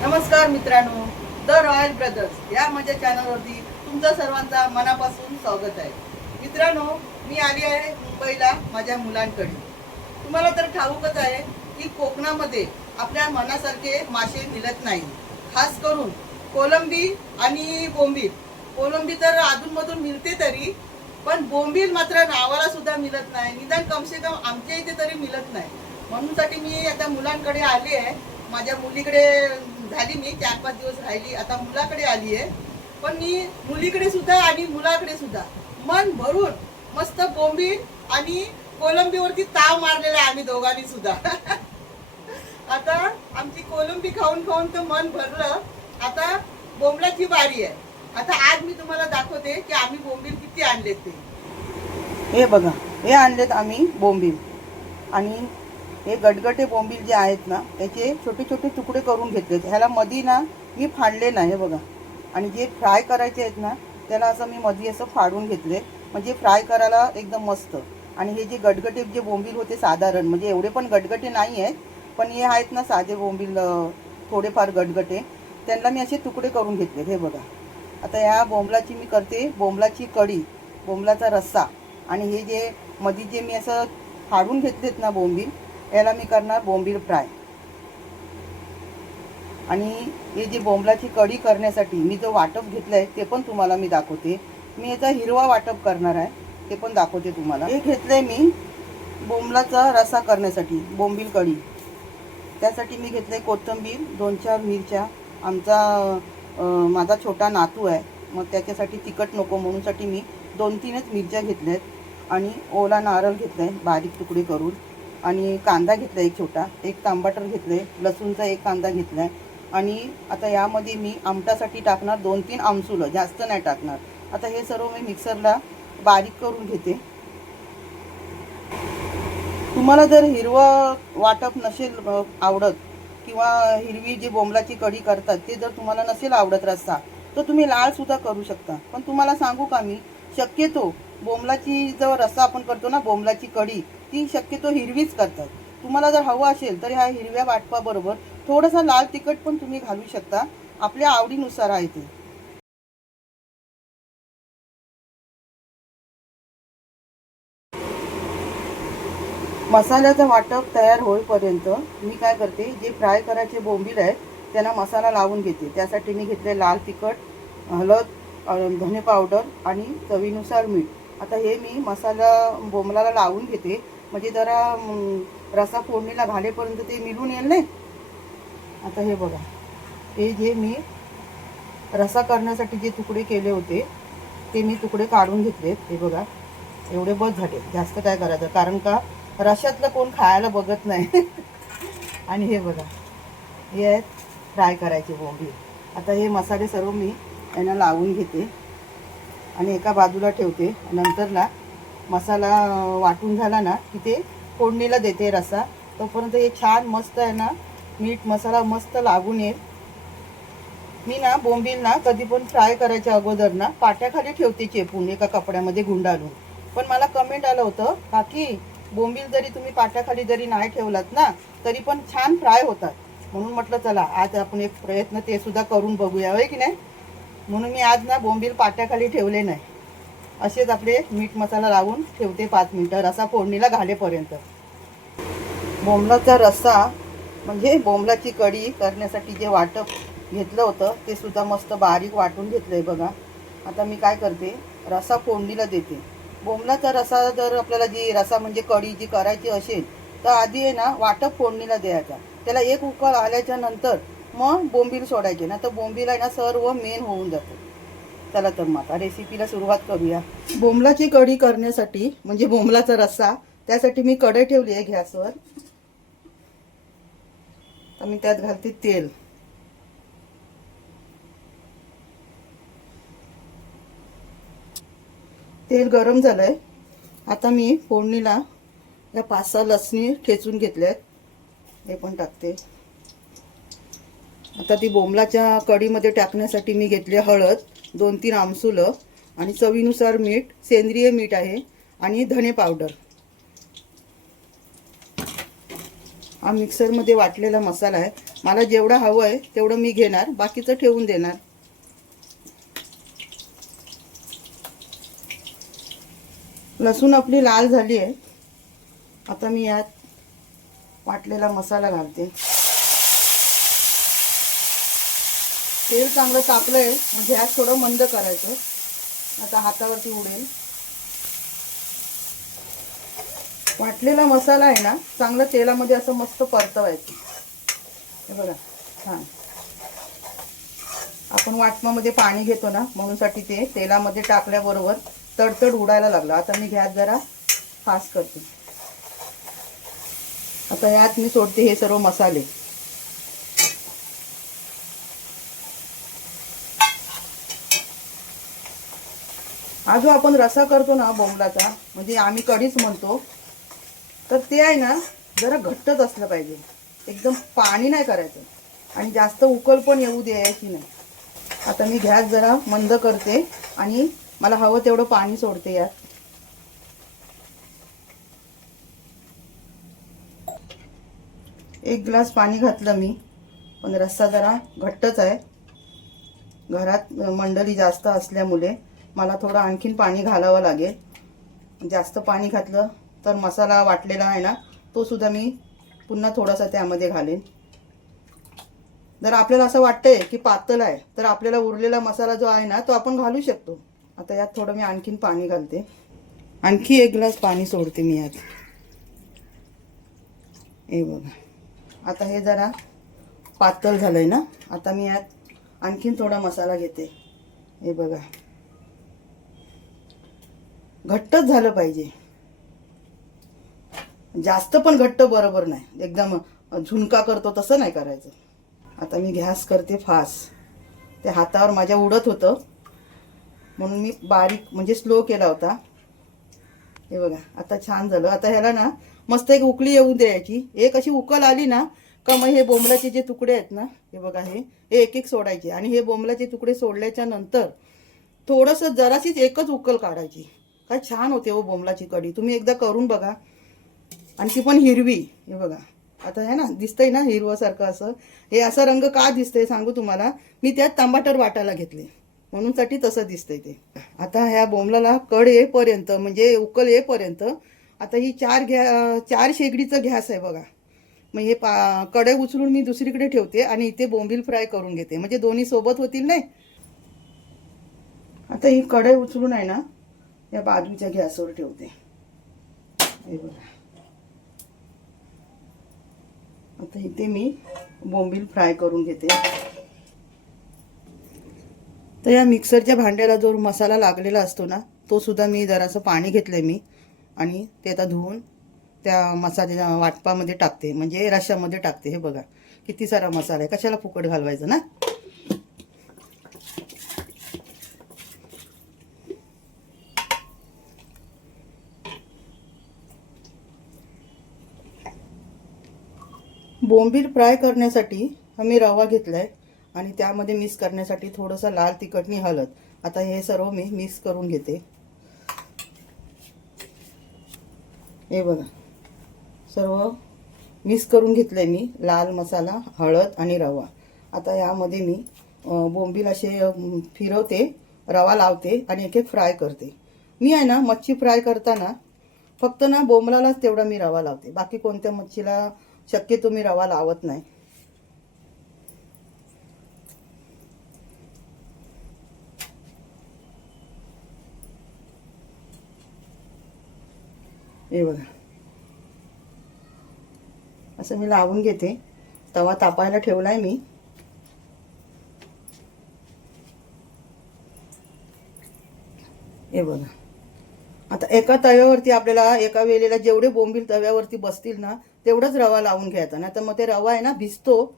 नमस्कार मित्रांनो the royal brothers या माझ्या चॅनलवरती तुमचं सर्वांचा मनापासून स्वागत आहे. मित्रांनो मी आली आहे मुंबईला माझ्या मुलांकडे. तुम्हाला तर ठाऊकच आहे की कोकणामध्ये आपल्या मनासारखे मासे मिळत नाही. खास करून कोलंबी आणि बोंबील. कोलंबी तर अधूनमधून मिळते तरी पण बोंबील मात्र नावाला सुद्धा मिळत नाही. निदान कमसे कम आमच्या इथे तरी मिळत नाही. म्हणूनसाठी मी आता मुलांकडे आली आहे. माझ्या मुलीकडे झाली मी चार पाच दिवस राहिली आता मुलाकडे आली आहे. पण मी मुलीकडे सुद्धा आणि मुलाकडे सुद्धा मन भरून मस्त बोंबी आणि कोलंबीवरती ताव मारलेला आहे आम्ही दोघांनी सुद्धा. आता आमची कोलंबी खाऊन खाऊन तर मन भरलं. आता बोंबलाची बारी आहे. आता आज मी तुम्हाला दाखवते की आम्ही बोंबील किती आणलेत ते. हे बघा हे आणलेत आम्ही बोंबील. आणि हे गटगटे बोंबील जे आहेत ना त्याचे छोटे छोटे तुकडे करून घेतलेत ह्याला मधी ना मी फाडले नाही हे बघा. आणि जे फ्राय करायचे आहेत ना त्याला असं मी मधी असं फाडून घेतले. म्हणजे फ्राय करायला एकदम मस्त. आणि हे जे गटगटे जे बोंबील होते साधारण म्हणजे एवढे पण गटगटे नाही आहेत पण हे आहेत ना साधे बोंबील थोडेफार गटगटे त्यांना मी असे तुकडे करून घेतले हे बघा. आता ह्या बोंबलाची मी करते बोंबलाची कढी बोंबलाचा रस्सा. आणि हे जे मधी जे मी असं फाडून घेतलेत ना बोंबील याला मी करणार बोंबील फ्राय. आणि हे जे बोंबलाची कढी करण्यासाठी मी जो वाटप घेतलं आहे ते पण तुम्हाला मी दाखवते. मी याचा हिरवा वाटप करणार आहे ते पण दाखवते तुम्हाला. हे घेतलं आहे मी बोंबलाचा रसा करण्यासाठी बोंबील कढी. त्यासाठी मी घेतलं आहे कोथिंबीर दोन चार मिरच्या आमचा माझा छोटा नातू आहे मग त्याच्यासाठी तिखट नको म्हणूनसाठी मी दोन तीनच मिरच्या घेतल्या आहेत आणि ओला नारळ घेतला आहे बारीक तुकडे करून. आणि कांदा घेतला एक छोटा एक टमाटर घेतलं आहे लसूणचा एक कांदा घेतला आहे. आणि आता यामध्ये मी आमटासाठी टाकणार दोन तीन आमसुलं जास्त नाही टाकणार. आता हे सर्व मी मिक्सरला बारीक करून घेते. तुम्हाला जर हिरवं वाटप नसेल आवडत किंवा हिरवी जी बोंबलाची कढी करतात ते जर तुम्हाला नसेल आवडत रस्सा तर तुम्ही लाल सुद्धा करू शकता. पण तुम्हाला सांगू का मी शक्यतो बोंबलाची जो रस्सा आपण करतो ना बोंबलाची कढी ती शक्यतो हिरवीच करतात. तुम्हाला जर हवं असेल तर ह्या हिरव्या वाटपाबरोबर थोडंसं लाल तिखट पण तुम्ही घालू शकता. आपल्या आवडीनुसार आहे ते. मसाल्याचं वाटप तयार होईपर्यंत मी काय करते जे फ्राय करायचे बोंबील आहेत त्यांना मसाला लावून घेते. त्यासाठी मी घेतले लाल तिखट हळद धने पावडर आणि चवीनुसार मीठ. आता हे मी मसाला बोंबलाला लावून घेते. म्हणजे जरा रसा फोडणीला घालेपर्यंत ते मिळून येईल नाही? आता हे बघा. हे जे मी रसा करण्यासाठी जे तुकडे केले होते ते मी तुकडे काढून घेतलेत. हे बघा. एवढे बस झाले. जास्त काय करायचं? कारण का रशातलं कोण खायला बघत नाही. आणि हे बघा. हे आहेत फ्राय करायचे बोंबी आता हे मसाले सर्व मी यांना लावून घेते. आणि एका बाजूला ठेवते. नंतरला मसाला वाटून झाला ना की ते फोडणीला देते रसा तोपर्यंत हे छान मस्त आहे ना मीठ मसाला मस्त लागून येईल. मी ना बोंबील ना कधी पण फ्राय करायच्या अगोदर ना पाट्याखाली ठेवते चेपून एका कपड्यामध्ये गुंडाळून. पण मला कमेंट आलं होतं काकी बोंबील जरी तुम्ही पाट्याखाली जरी नाही ठेवलात ना तरी पण छान फ्राय होतात. म्हणून म्हटलं चला आज आपण एक प्रयत्न ते सुद्धा करून बघूया होय की नाही? म्हणून मी आज ना बोंबील पाट्याखाली ठेवले नाही. असेच आपले मीठ मसाला लावून ठेवते पाच मिनटं रसा फोडणीला घालेपर्यंत. बोंबलाचा रस्सा म्हणजे बोंबलाची कढी करण्यासाठी जे वाटप घेतलं होतं ते सुद्धा मस्त बारीक वाटून घेतलं आहे बघा. आता मी काय करते रसा फोडणीला देते. बोंबलाचा रसा जर आपल्याला जी रसा म्हणजे कढी जी करायची असेल तर आधी आहे ना वाटप फोडणीला द्यायचा. त्याला एक उकळ आल्याच्यानंतर मग बोंबील सोडायचे. ना तर बोंबील आहे ना सर्व मेन होऊन जातो. चला तर मग आता रेसिपीला सुरुवात करूया. बोंबलाची कढी करण्यासाठी म्हणजे बोंबलाचा रस्सा त्यासाठी मी कढई ठेवली आहे गॅसवर. तर मी त्यात घालते तेल. तेल गरम झालंय. आता मी फोडणीला या पाच सहा लसणी ठेचून घेतल्यात. हे पण टाकते. आता ती बोंबलाच्या कढीमध्ये टाकण्यासाठी मी घेतले हळद दोन तीन आमसुलं आणि चवीनुसार मीठ सेंद्रिय मीठ आहे आणि धने पावडर. हा मिक्सरमध्ये वाटलेला मसाला आहे. मला जेवढा हवं आहे तेवढं मी घेणार बाकीचं ठेवून देणार. लसूण आपली लाल झाली आहे. आता मी यात वाटलेला मसाला घालते. तेल चांगलं तापलं आहे मग गॅस थोडं मंद करायचं. आता हातावरती उडेल. वाटलेला मसाला आहे ना चांगलं तेलामध्ये असं मस्त परतवायचं. हे बघा छान. आपण वाटणामध्ये पाणी घेतो ना म्हणूनसाठी ते तेलामध्ये टाकल्याबरोबर तडतड उडायला लागलं. आता मी गॅस जरा फास्ट करते. आता यात मी सोडते हे सर्व मसाले. हा जो आपण रसा करतो ना बोंबलाचा म्हणजे आम्ही कढीच म्हणतो तर ते आहे ना जरा घट्टच असलं पाहिजे. एकदम पाणी नाही करायचं. आणि जास्त उकल पण येऊ द्यायची नाही. आता मी गॅस जरा मंद करते आणि मला हवं तेवढं पाणी सोडते यात. एक ग्लास पाणी घातलं मी पण रस्सा जरा घट्टच आहे. घरात मंडळी जास्त असल्यामुळे. मला थोडं आणखीन पाणी घालावं लागेल. जास्त पाणी घातलं तर मसाला वाटलेला आहे ना तो सुद्धा मी पुन्हा थोडासा त्यामध्ये घालेन. जर आपल्याला असं वाटतंय की पातळ आहे तर आपल्याला उरलेला मसाला जो आहे ना तो आपण घालू शकतो. आता यात थोडं मी आणखीन पाणी घालते. आणखी एक ग्लास पाणी सोडते मी यात. हे बघा. आता हे जरा पातळ झालंय ना आता मी यात आणखीन थोडा मसाला घेते. हे बघा. घट्टच झालं पाहिजे. जास्त पण घट्ट बरोबर नाही. एकदम झुणका करतो तसं नाही करायचं. आता मी गॅस करते फास्ट ते हातावर माझ्या उडत होतं. म्हणून मी बारीक म्हणजे स्लो केला होता. हे बघा आता छान झालं. आता ह्याला ना मस्त एक उकळी येऊ द्यायची. एक अशी उकल आली ना का मग हे बोंबलाचे जे तुकडे आहेत ना हे बघा हे हे एक एक सोडायचे. आणि हे बोंबलाचे तुकडे सोडल्याच्या नंतर थोडंसं जराशीच एकच उकल काढायची. काय छान होते हो बोंबलाची कढी. तुम्ही एकदा करून बघा. आणि ती पण हिरवी. हे बघा. आता आहे ना दिसतंय ना हिरवासारखं असं. हे असा रंग का दिसतंय सांगू तुम्हाला? मी त्यात तांबाटर वाटायला घेतले. म्हणूनसाठी तसं दिसतंय ते. आता ह्या बोंबलाला कड येईपर्यंत म्हणजे उकल येईपर्यंत आता ही चार घ्या चार शेगडीचं गॅस आहे बघा. मग हे पा कडे उचलून मी दुसरीकडे ठेवते आणि इथे बोंबील फ्राय करून घेते. म्हणजे दोन्ही सोबत होतील नाही? आता ही कढई उचलून आहे ना या बाजूच्या गॅसवर ठेवते. हे बघा. आता इथे मी बोंबील फ्राय करून घेते. तर या मिक्सरच्या भांड्याला जो मसाला लागलेला असतो ना तो सुद्धा मी जरासं पाणी घेतलंय मी आणि ते आता धुवून त्या मसाल्याच्या वाटपामध्ये टाकते. म्हणजे रशामध्ये टाकते. हे बघा किती सारा मसाला आहे. कशाला फुकट घालवायचा ना? बोंबील फ्राय करण्यासाठी मी रवा घेतला आहे आणि त्यामध्ये मिक्स करण्यासाठी थोडंसं लाल तिखटनी हळद. आता हे सर्व मी मिक्स करून घेते. हे बघा. सर्व मिक्स करून घेतलंय मी. लाल मसाला हळद आणि रवा. आता यामध्ये मी बोंबील असे फिरवते रवा लावते आणि एक एक फ्राय करते. मी आहे ना मच्छी फ्राय करताना फक्त ना बोंबलालाच तेवढा मी रवा लावते. बाकी कोणत्या मच्छीला शक्यतो मी रवा लावत नाही. हे बघा. असं मी लावून घेते. तवा तापायला ठेवलाय मी. हे बघा. आता एका तव्यावरती आपल्याला एका वेळेला जेवढे बोंबील तव्यावरती बसतील ना तेवढाच रवा लावून घ्यायचा. नाही तर मग ते रवा आहे ना भिजतो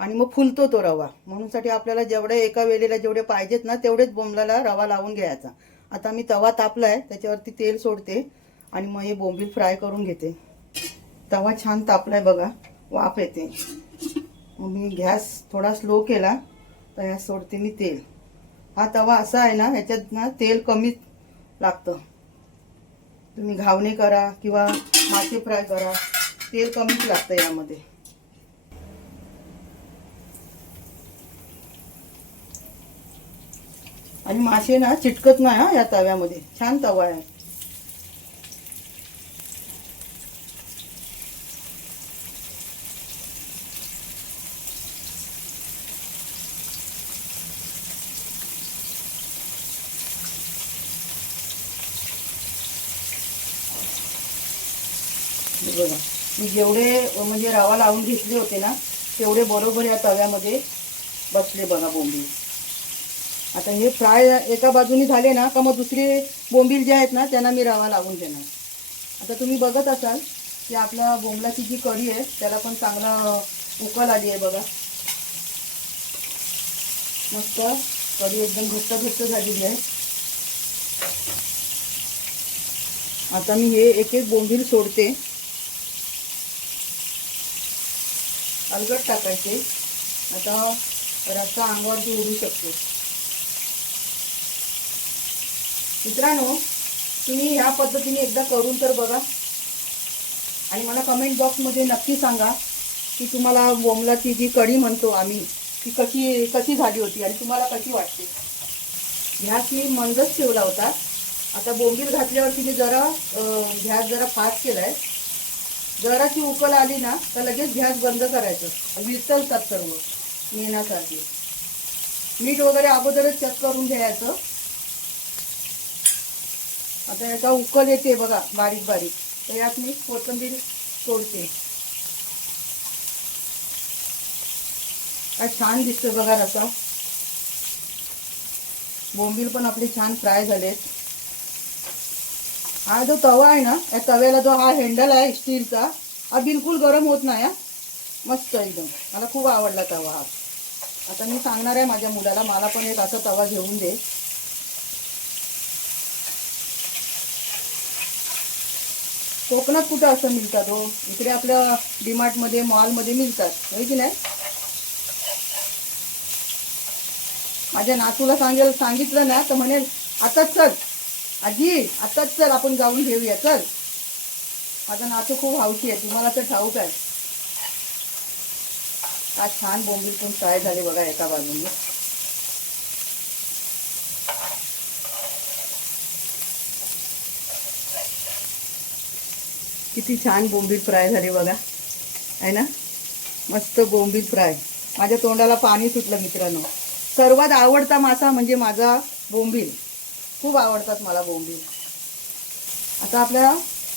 आणि मग फुलतो तो रवा. म्हणूनसाठी आपल्याला जेवढे एका वेळेला जेवढे पाहिजेत ना तेवढेच बोंबलाला रवा लावून घ्यायचा. आता मी तवा तापलाय त्याच्यावरती तेल सोडते आणि मग हे बोंबील फ्राय करून घेते. तवा छान तापलाय बघा वाफ येते. मग मी गॅस थोडा स्लो केला तर ह्या सोडते मी तेल. हा तवा असा आहे ना ह्याच्यात ना तेल कमी लागतं. तुम्ही घावणे करा किंवा मासे फ्राय करा. तेल कमीच लागतं यामध्ये. आणि मासे ना चिटकत नाही हा या तव्यामध्ये. छान तवा आहे. बघा. मी जेवढे म्हणजे रवा लावून घेतले होते ना तेवढे बरोबर या तव्यामध्ये बसले बघा बोंबील. आता हे फ्राय एका बाजूनी झाले ना का मग दुसरे बोंबील जे आहेत ना त्यांना मी रवा लावून देणार. आता तुम्ही बघत असाल की आपला बोंबलाची जी कढी आहे त्याला पण चांगला उकल आली आहे बघा. मस्त कढी एकदम घट्ट घट्ट झालेली आहे. आता मी हे एक एक बोंबील सोडते. अलगट टाकायचे. आता रस्सा अंगावरती उडू शकतो. मित्रांनो तुम्ही ह्या पद्धतीने एकदा करून तर बघा. आणि मला कमेंट बॉक्समध्ये नक्की सांगा की तुम्हाला बोंबलाची जी कढी म्हणतो आम्ही ती कशी कशी झाली होती आणि तुम्हाला कशी वाटते? घ्यास मी मंदच ठेवला होता. आता बोंबील घातल्यावरती मी जरा गॅस जरा फास्ट आहे जराची उकल आली ना तर लगेच गॅस बंद करायचं. विचलतात सर्व मेणासाठी मीठ वगैरे अगोदरच चेक करून घ्यायचं. आता याचा उकल येते बघा बारीक बारीक. तर यात मी कोथिंबीर सोडते. काय छान दिसतोय बघा रसा. बोंबील पण आपले छान फ्राय झालेत. हा जो तवा आहे ना या तव्याला जो हा हँडल आहे स्टीलचा हा बिलकुल गरम होत नाही हा. मस्त एकदम. मला खूप आवडला तवा हा. आता मी सांगणार आहे माझ्या मुलाला मला पण एक असा तवा घेऊन दे. कोकणात कुठं असं मिळतात हो? इकडे आपल्या डीमार्टमध्ये मॉलमध्ये मिळतात. होय की नाही? माझ्या नातूला सांगेल सांगितलं ना तर म्हणेल आता चल. आजी आताच चल आपण जाऊन घेऊया चल. माझा नातू खूप हौशी आहे तुम्हाला तर ठाऊक आहे. आज छान बोंबील पण फ्राय झाले बघा एका बाजूने. किती छान बोंबील फ्राय झाले बघा. आहे ना? मस्त बोंबील फ्राय. माझ्या तोंडाला पाणी सुटलं मित्रांनो. सर्वात आवडता मासा म्हणजे माझा बोंबील. खूप आवडतात मला बोंबील. आता आपल्या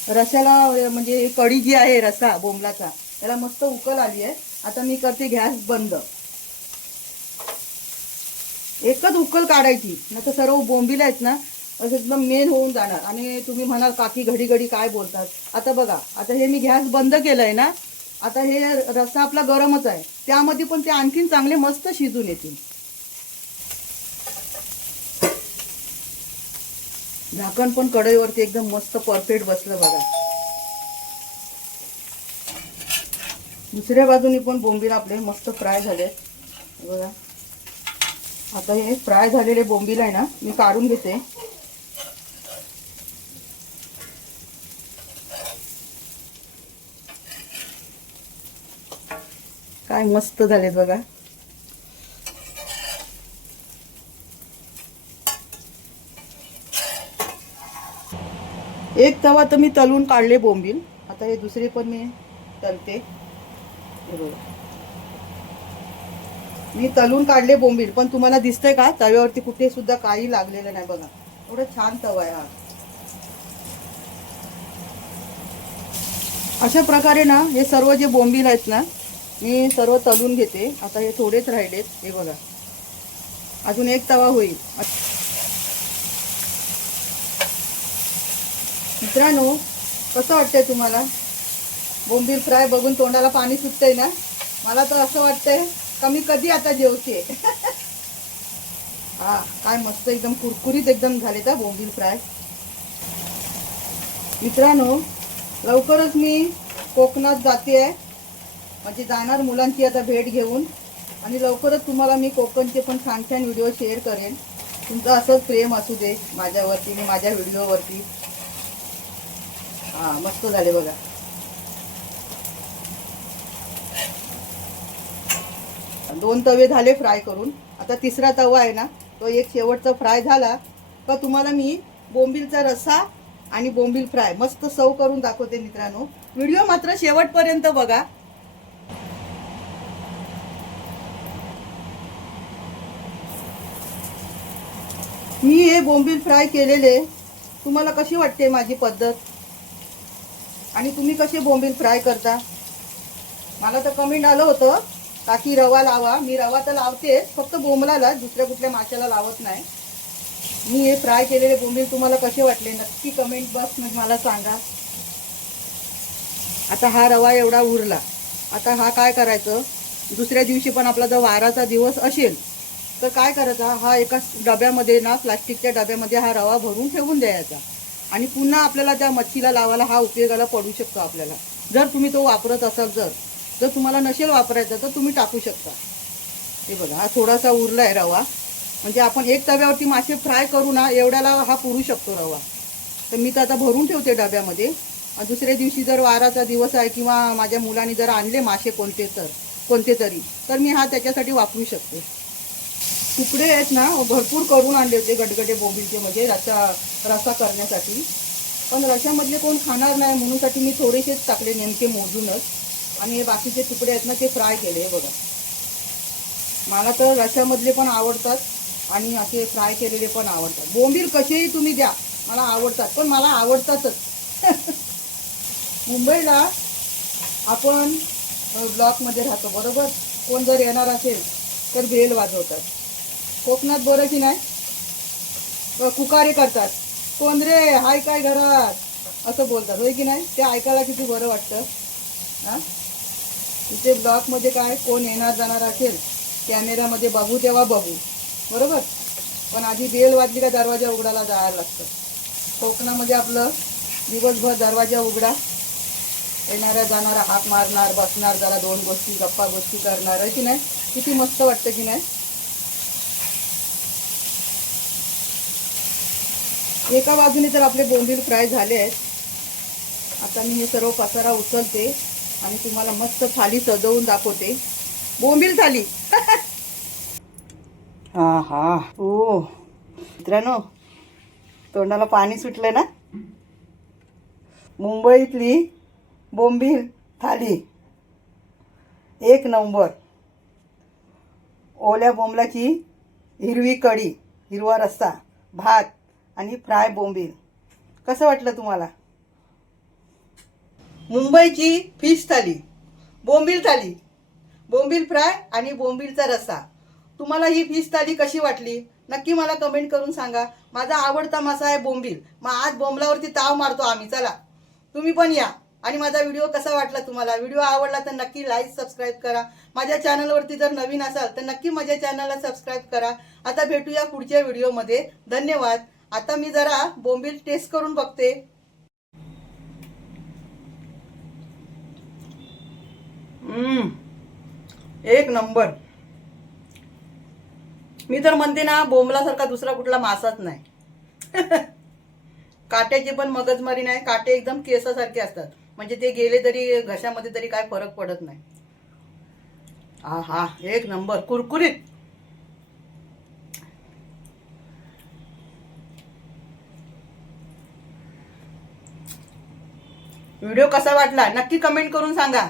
रशाला म्हणजे कढी जी आहे रसा बोंबलाचा त्याला मस्त उकल आली आहे. आता मी करते गॅस बंद. एकच उकल काढायची नाही तर सर्व बोंबील आहेत ना असं एकदम मेन होऊन जाणार. आणि तुम्ही म्हणाल काकी घडी घडी काय बोलतात? आता बघा आता हे मी गॅस बंद केलंय ना आता हे रस्सा आपला गरमच आहे. त्यामध्ये पण ते आणखीन चांगले मस्त शिजून येतील. झाकण पण कढईवरती एकदम मस्त परफेक्ट बसलं बघा. दुसऱ्या बाजूनी पण बोंबील आपले मस्त फ्राय झाले. बघा. आता हे फ्राय झालेले बोंबील आहे ना मी काढून घेते. काय मस्त झालेत बघा. एक तवा तर मी तलून काढले बोंबील. आता हे दुसरे पण मी तलते. मी तलून काढले बोंबील पण तुम्हाला दिसतंय का? तव्यावरती कुठे सुद्धा काही लागलेलं नाही बघा. एवढं छान तवा आहे हा. अशा प्रकारे ना हे सर्व जे बोंबील आहेत ना मी सर्व तलून घेते. आता हे थोडेच राहिलेत. हे बघा. अजून एक तवा होईल. मित्रांनो कसं वाटतंय तुम्हाला? बोंबील फ्राय बघून तोंडाला पाणी सुटतंय ना? मला तर असं वाटतंय का मी कधी आता जेवते? हा काय मस्त एकदम कुरकुरीत एकदम झाले का बोंबील फ्राय. मित्रांनो लवकरच मी कोकणात जाते. आहे म्हणजे जाणार मुलांची आता भेट घेऊन. आणि लवकरच तुम्हाला मी कोकणचे पण छान छान व्हिडिओ शेअर करेन. तुमचं असंच प्रेम असू दे माझ्यावरती आणि माझ्या व्हिडिओवरती. हा मस्त झाले बघा. दोन तवे झाले फ्राय करून. आता तिसरा तवा आहे ना तो एक शेवटचा फ्राय झाला का तुम्हाला मी बोंबीलचा रस्सा आणि बोंबील फ्राय मस्त सव करून दाखवते मित्रांनो. व्हिडिओ मात्र शेवटपर्यंत बघा. मी हे बोंबील फ्राय केलेले तुम्हाला कशी वाटते माझी पद्धत? आणि तुम्ही कसे बोंबील फ्राय करता? मला तर कमेंट आलं होतं काकी रवा लावा. मी रवा तर लावते फक्त बोंबलाला दुसऱ्या कुठल्या माशाला लावत नाही. मी हे फ्राय केलेले बोंबील तुम्हाला कसे वाटले? नक्की कमेंट बॉक्समध्ये मला सांगा. आता हा रवा एवढा उरला. आता हा काय करायचं? दुसऱ्या दिवशी पण आपला जर वाराचा दिवस असेल तर काय करायचा? हा एका डब्यामध्ये ना प्लास्टिकच्या डब्यामध्ये हा रवा भरून ठेवून द्यायचा. आणि पुन्हा आपल्याला त्या मच्छीला लावायला हा उपयोगाला पडू शकतो आपल्याला. जर तुम्ही तो वापरत असाल जर जर तुम्हाला नसेल वापरायचा तर तुम्ही टाकू शकता. हे बघा हा थोडासा उरला आहे रवा. म्हणजे आपण एक तव्यावरती मासे फ्राय करू ना एवढ्याला हा पुरू शकतो रवा. तर मी तर आता भरून ठेवते डब्यामध्ये. दुसऱ्या दिवशी जर वाराचा दिवस आहे किंवा माझ्या मुलांनी जर आणले मासे कोणते तर कोणते तरी तर मी हा त्याच्यासाठी वापरू शकते. तुकडे आहेत ना भरपूर करून आणले होते गटगटे बोंबीलचे म्हणजे रसा रसा करण्यासाठी. पण रशामधले कोण खाणार नाही म्हणूनसाठी मी थोडेसेच टाकले नेमके मोजूनच. आणि हे बाकीचे तुकडे आहेत ना ते फ्राय केले हे बघा. मला तर रशामधले पण आवडतात आणि असे फ्राय केलेले पण आवडतात. बोंबील कसेही तुम्ही द्या मला आवडतात पण मला आवडतातच. मुंबईला आपण ब्लॉकमध्ये राहतो बरोबर? कोण जर येणार असेल तर बेल वाजवतात. कोकणात बरं की नाही? कुकारी करतात. कोण रे? हाय काय घरात? असं बोलतात. होय की नाही? ते ऐकायला किती बरं वाटतं. हां? इथे ब्लॉकमध्ये काय? कोण येणार जाणार असेल कॅमेरामध्ये बघू तेव्हा बघू. बरोबर? पण आधी बेल वाजली का दरवाजा उघडायला जायला लागतं. कोकणामध्ये आपलं दिवसभर दरवाजा उघडा. येणाऱ्या जाणारा हाक मारणार बसणार जरा दोन गोष्टी गप्पा गोष्टी करणार. आहे की नाही? किती मस्त वाटतं की नाही? एका बाजूने तर आपले बोंबील फ्राय झाले आहेत. आता मी हे सर्व पसारा उचलते आणि तुम्हाला मस्त थाली सजवून दाखवते. बोंबील थाली. हा हा ओ. मित्रांनो तोंडाला पाणी सुटलं ना? मुंबईतली बोंबील थाली. एक नंबर. ओल्या बोंबलाची हिरवी कढी हिरवा रस्सा भात आणि फ्राय बोंबील. कसं वाटलं तुम्हाला? मुंबईची फिश थाली बोंबील थाली बोंबील फ्राय आणि बोंबीलचा रस्सा. तुम्हाला ही फिश थाली कशी वाटली? नक्की मला कमेंट करून सांगा. माझा आवडता मासा आहे बोंबील. मग आज बोंबलावरती ताव मारतो आम्ही. चला. तुम्ही पण या. आणि माझा व्हिडिओ कसा वाटला तुम्हाला? व्हिडिओ आवडला तर नक्की लाईक सबस्क्राईब करा. माझ्या चॅनलवरती जर नवीन असाल तर नक्की माझ्या चॅनलला सबस्क्राईब करा. आता भेटूया पुढच्या व्हिडिओमध्ये धन्यवाद. आता मी जरा बोंबील टेस्ट करून बघते. हम्म, एक नंबर. मी तर म्हणते ना बोंबलासारखा दुसरा कुठला मासाच नाही. काट्याची पण मगजमारी नाही काटे एकदम केसासारखे असतात. म्हणजे ते गेले तरी घशामध्ये तरी काय फरक पडत नाही. हा हा एक नंबर. कुरकुरीत. व्हिडिओ कसा वाटला नक्की कमेंट करून सांगा.